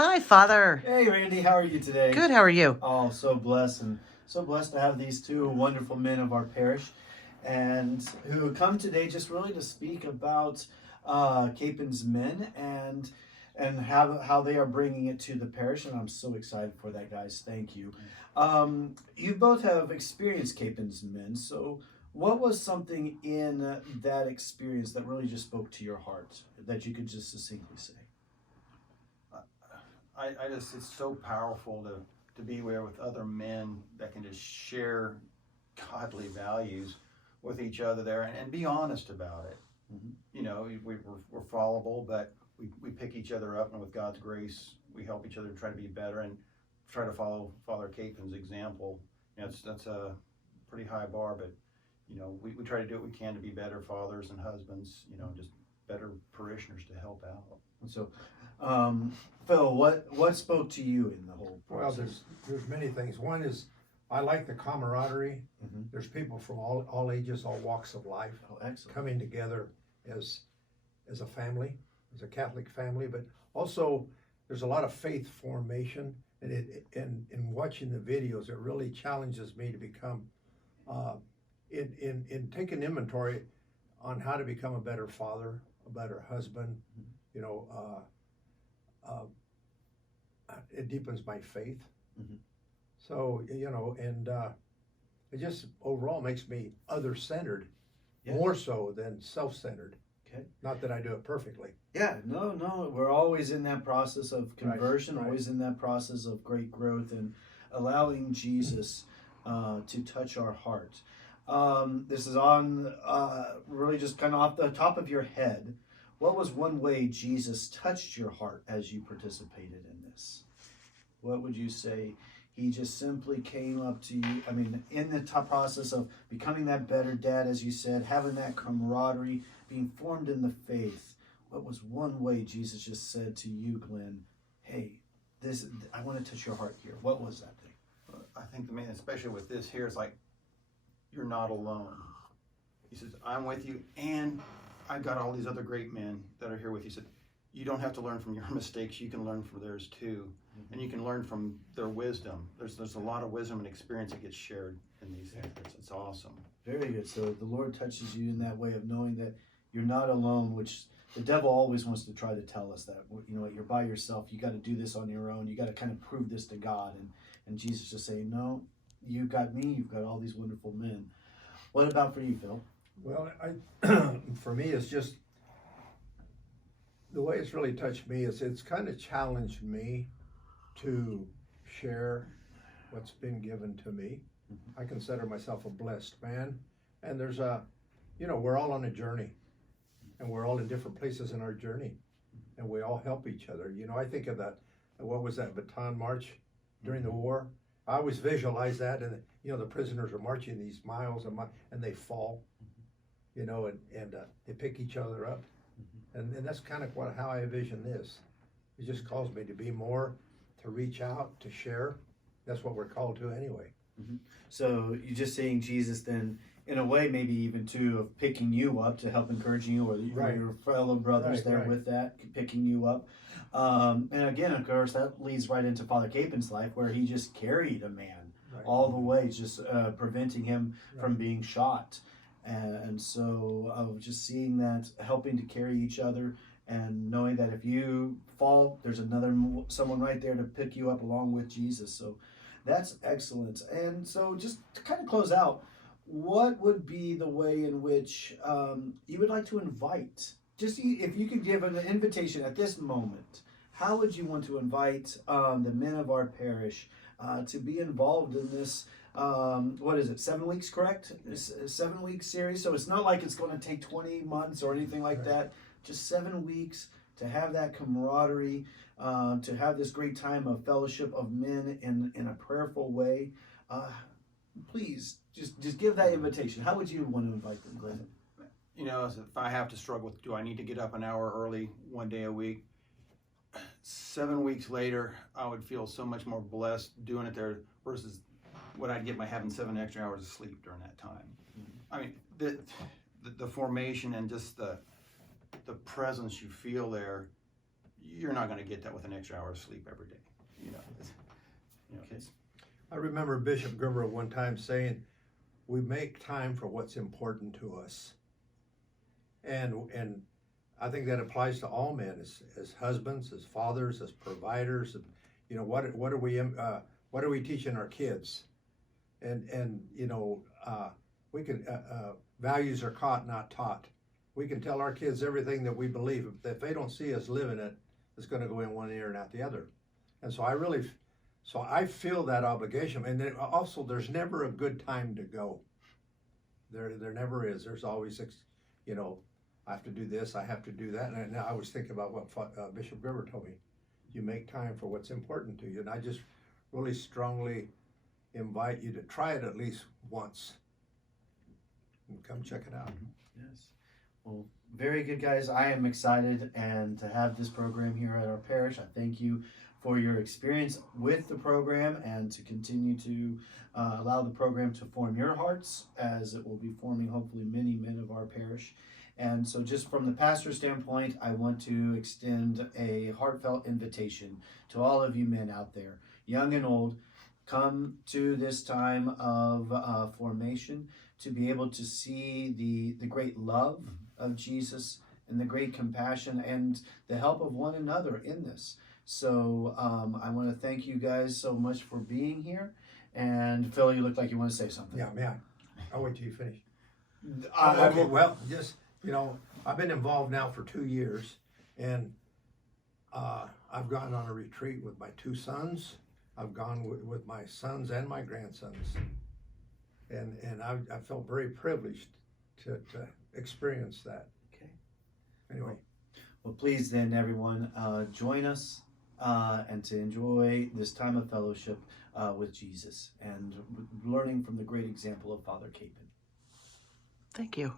Hi, Father. Hey, Randy, how are you today? Good, how are you? Oh, so blessed, and so blessed to have these two wonderful men of our parish, and who come today just really to speak about Kapaun's men and how they are bringing it to the parish, and I'm so excited for that, guys. Thank you. You both have experienced Kapaun's men, so what was something in that experience that really just spoke to your heart that you could just succinctly say? I just, it's so powerful to be there with other men that can just share godly values with each other there and be honest about it. Mm-hmm. You know, we're fallible, but we pick each other up, and with God's grace, we help each other try to be better and try to follow Father Kapaun's example. You know, that's a pretty high bar, but you know, we try to do what we can to be better fathers and husbands, you know, just better parishioners to help out. So, Phil, what spoke to you in the whole Well, process? there's many things. One is I like the camaraderie. Mm-hmm. There's people from all ages, all walks of life Oh, excellent. coming together as a family, as a Catholic family. But also there's a lot of faith formation, and in watching the videos, it really challenges me to become in taking inventory on how to become a better father, a better husband. Mm-hmm. You know, it deepens my faith. Mm-hmm. So, you know, and it just overall makes me other-centered, Yeah. more so than self-centered. Okay. Not that I do it perfectly. Yeah, no, we're always in that process of conversion, Right. always in that process of great growth and allowing Jesus to touch our heart. This is on really just kind of off the top of your head. What was one way Jesus touched your heart as you participated in this? What would you say? He just simply came up to you. I mean, in the top process of becoming that better dad, as you said, having that camaraderie, being formed in the faith. What was one way Jesus just said to you, Glenn, hey, I want to touch your heart here. What was that thing? I think the main, especially with this here, is like, you're not alone. He says, I'm with you, and I've got all these other great men that are here with you. He said, you don't have to learn from your mistakes, you can learn from theirs too. Mm-hmm. And you can learn from their wisdom. There's a lot of wisdom and experience that gets shared in these efforts. It's awesome. Very good. So the Lord touches you in that way of knowing that you're not alone, which the devil always wants to try to tell us that, you know, you're by yourself. You got to do this on your own. You got to kind of prove this to God. And Jesus just saying, no, you've got me. You've got all these wonderful men. What about for you, Phil? Well, for me, it's just the way it's really touched me is it's kind of challenged me to share what's been given to me. I consider myself a blessed man, and there's we're all on a journey, and we're all in different places in our journey, and we all help each other. You know, I think of what was that Baton March during the war? I always visualize that, and you know, the prisoners are marching these miles and they fall, you know, and they pick each other up, and that's kind of how I envision this. It just calls me to be more, to reach out, to share. That's what we're called to anyway. Mm-hmm. So you're just saying Jesus then, in a way, maybe even too, of picking you up to help encouraging you, or your fellow brothers with that, picking you up. And again, of course, that leads right into Father Kapaun's life, where he just carried a man all the way, just preventing him from being shot. And so of just seeing that, helping to carry each other, and knowing that if you fall, there's someone right there to pick you up along with Jesus. So that's excellent. And so just to kind of close out, what would be the way in which you would like to invite, just if you could give an invitation at this moment, how would you want to invite the men of our parish to be involved in this, 7 weeks, correct? 7 week series. So it's not like it's going to take 20 months or anything like that. Just 7 weeks to have that camaraderie, to have this great time of fellowship of men in a prayerful way. Please, just give that invitation. How would you want to invite them, Glenn? You know, if I have to struggle with, do I need to get up an hour early one day a week? 7 weeks later, I would feel so much more blessed doing it there versus what I'd get by having 7 extra hours of sleep during that time. Mm-hmm. I mean, the formation and just the presence you feel there, you're not going to get that with an extra hour of sleep every day. You know, Okay. I remember Bishop Gerber one time saying, we make time for what's important to us. And I think that applies to all men as husbands, as fathers, as providers. You know, what are we teaching our kids? And you know, we can values are caught, not taught. We can tell our kids everything that we believe. If they don't see us living it, it's going to go in one ear and out the other. And so I feel that obligation. And then also, there's never a good time to go. There never is. There's always, you know, I have to do this, I have to do that. And I was thinking about what Bishop Gerber told me. You make time for what's important to you. And I just really strongly invite you to try it at least once. And come check it out. Yes. Well, very good, guys. I am excited and to have this program here at our parish. I thank you for your experience with the program and to continue to allow the program to form your hearts as it will be forming hopefully many men of our parish. And so just from the pastor's standpoint, I want to extend a heartfelt invitation to all of you men out there, young and old. Come to this time of formation to be able to see the great love of Jesus and the great compassion and the help of one another in this. So I want to thank you guys so much for being here. And Phil, you look like you want to say something. Yeah, man. I'll wait till you finish. Okay, well, just, you know, I've been involved now for 2 years, and I've gone on a retreat with my 2 sons. I've gone with my sons and my grandsons, and I felt very privileged to experience that. Okay. Anyway. Well, please then, everyone, join us and to enjoy this time of fellowship with Jesus and learning from the great example of Father Kapaun. Thank you.